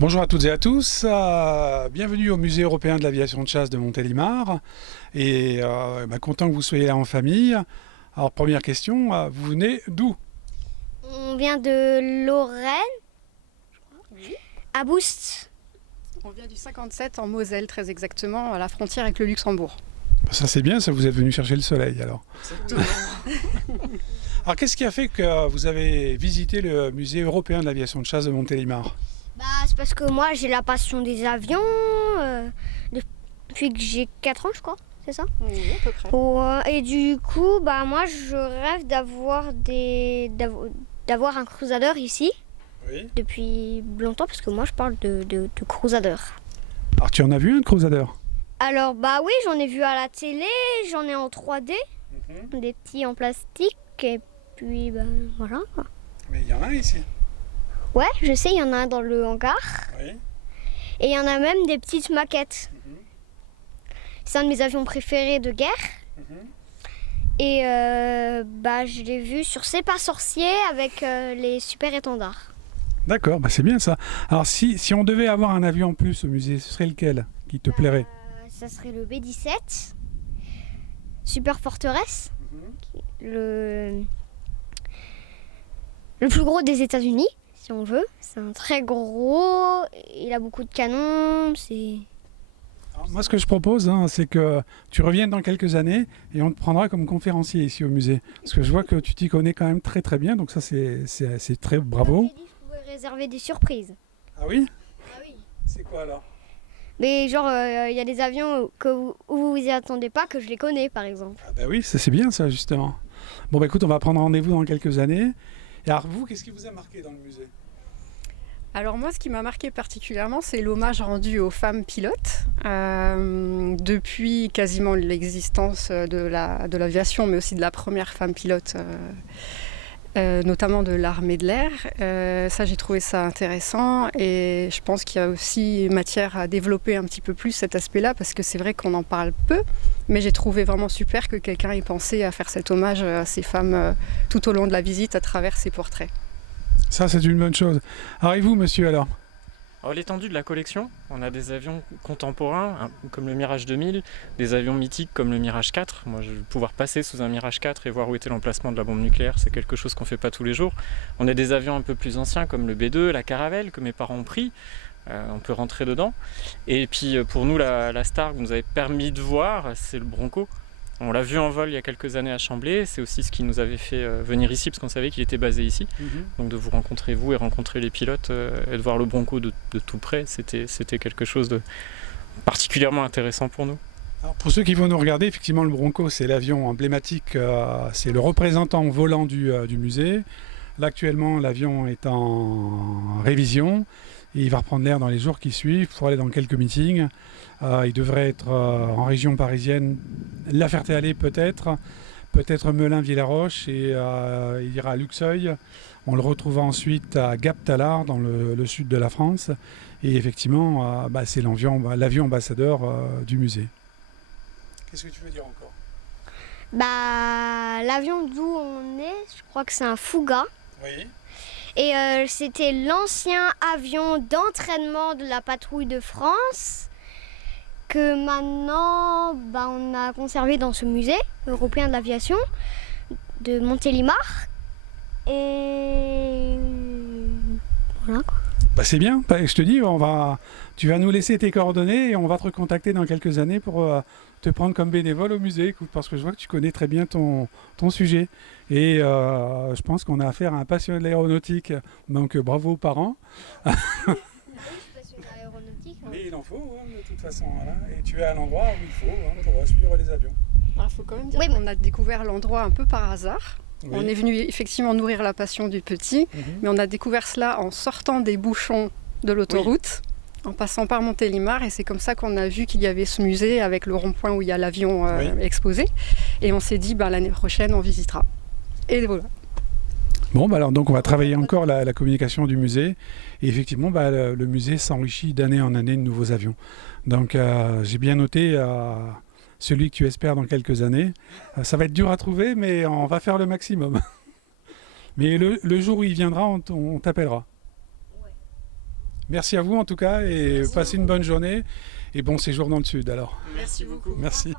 Bonjour à toutes et à tous, bienvenue au Musée européen de l'aviation de chasse de Montélimar et content que vous soyez là en famille. Alors première question, vous venez d'où? On vient de Lorraine, Oui. à Boust. On vient du 57 en Moselle, très exactement, à la frontière avec le Luxembourg. Ça c'est bien, ça vous êtes venu chercher le soleil alors. Alors qu'est-ce qui a fait que vous avez visité le Musée européen de l'aviation de chasse de Montélimar? C'est parce que moi j'ai la passion des avions depuis que j'ai 4 ans je crois, c'est ça? Oui, à peu près. Et du coup moi je rêve d'avoir un crusader ici Oui. depuis longtemps parce que moi je parle de crusader. Alors tu en as vu un crusader? Alors oui, j'en ai vu à la télé, j'en ai en 3D, des petits en plastique et puis voilà quoi. Mais il y en a un ici. Ouais, je sais, il y en a un dans le hangar. Oui. Et il y en a même des petites maquettes. C'est un de mes avions préférés de guerre. Et je l'ai vu sur C'est pas sorcier avec les super étendards. D'accord, c'est bien ça. Alors si on devait avoir un avion en plus au musée, ce serait lequel qui te plairait? Ça serait le B-17, Super Fortress, le plus gros des États-Unis, si on veut. C'est un très gros, il a beaucoup de canons, Alors, moi, ce que je propose, c'est que tu reviennes dans quelques années et on te prendra comme conférencier ici au musée. Parce que je vois que tu t'y connais quand même très très bien, donc ça c'est très bravo. J'ai dit que je pouvais réserver des surprises. Ah oui? Ah oui. C'est quoi alors? Mais genre, il y a des avions où vous y attendez pas, que je les connais par exemple. Ah bah oui, ça c'est bien ça justement. Bon bah écoute, on va prendre rendez-vous dans quelques années. Et alors vous, qu'est-ce qui vous a marqué dans le musée? Alors moi, ce qui m'a marqué particulièrement, c'est l'hommage rendu aux femmes pilotes. Depuis quasiment l'existence de l'aviation, mais aussi de la première femme pilote, notamment de l'armée de l'air. Ça, j'ai trouvé ça intéressant et je pense qu'il y a aussi matière à développer un petit peu plus cet aspect-là parce que c'est vrai qu'on en parle peu, mais j'ai trouvé vraiment super que quelqu'un ait pensé à faire cet hommage à ces femmes tout au long de la visite à travers ces portraits. Ça c'est une bonne chose. Alors et vous monsieur alors? Alors l'étendue de la collection, on a des avions contemporains comme le Mirage 2000, des avions mythiques comme le Mirage 4. Moi, je vais pouvoir passer sous un Mirage 4 et voir où était l'emplacement de la bombe nucléaire, c'est quelque chose qu'on ne fait pas tous les jours. On a des avions un peu plus anciens comme le B2, la Caravelle que mes parents ont pris. On peut rentrer dedans. Et puis pour nous, la star que vous nous avez permis de voir, c'est le Bronco. On l'a vu en vol il y a quelques années à Chambly, c'est aussi ce qui nous avait fait venir ici parce qu'on savait qu'il était basé ici. Donc de vous rencontrer vous et rencontrer les pilotes et de voir le Bronco de tout près, c'était quelque chose de particulièrement intéressant pour nous. Alors pour ceux qui vont nous regarder, effectivement le Bronco c'est l'avion emblématique, c'est le représentant volant du musée. Là actuellement l'avion est en révision et il va reprendre l'air dans les jours qui suivent pour aller dans quelques meetings. Il devrait être en région parisienne, La Ferté-Alais peut-être Melun-Villaroche et il ira à Luxeuil. On le retrouvera ensuite à Gap-Talard dans le sud de la France et effectivement c'est l'avion ambassadeur du musée. Qu'est-ce que tu veux dire encore? L'avion d'où on est, je crois que c'est un Fouga. Oui. Et c'était l'ancien avion d'entraînement de la patrouille de France que maintenant on a conservé dans ce musée européen de l'aviation de Montélimar. Et voilà quoi. C'est bien, je te dis, tu vas nous laisser tes coordonnées et on va te recontacter dans quelques années pour te prendre comme bénévole au musée, écoute, parce que je vois que tu connais très bien ton sujet. Et je pense qu'on a affaire à un passionné de l'aéronautique, donc bravo aux parents. Mais il en faut, de toute façon. Voilà. Et tu es à l'endroit où il faut pour suivre les avions. Il faut quand même dire qu'on a découvert l'endroit un peu par hasard. Oui. On est venu effectivement nourrir la passion du petit, mais on a découvert cela en sortant des bouchons de l'autoroute, en passant par Montélimar, et c'est comme ça qu'on a vu qu'il y avait ce musée avec le rond-point où il y a l'avion exposé. Et on s'est dit, l'année prochaine, on visitera. Et voilà. Bon, alors donc on va travailler encore la communication du musée. Et effectivement, le musée s'enrichit d'année en année de nouveaux avions. Donc j'ai bien noté celui que tu espères dans quelques années. Ça va être dur à trouver, mais on va faire le maximum. Mais le jour où il viendra, on t'appellera. Merci à vous en tout cas et passez une bonne journée et bon séjour dans le sud alors. Merci beaucoup. Merci.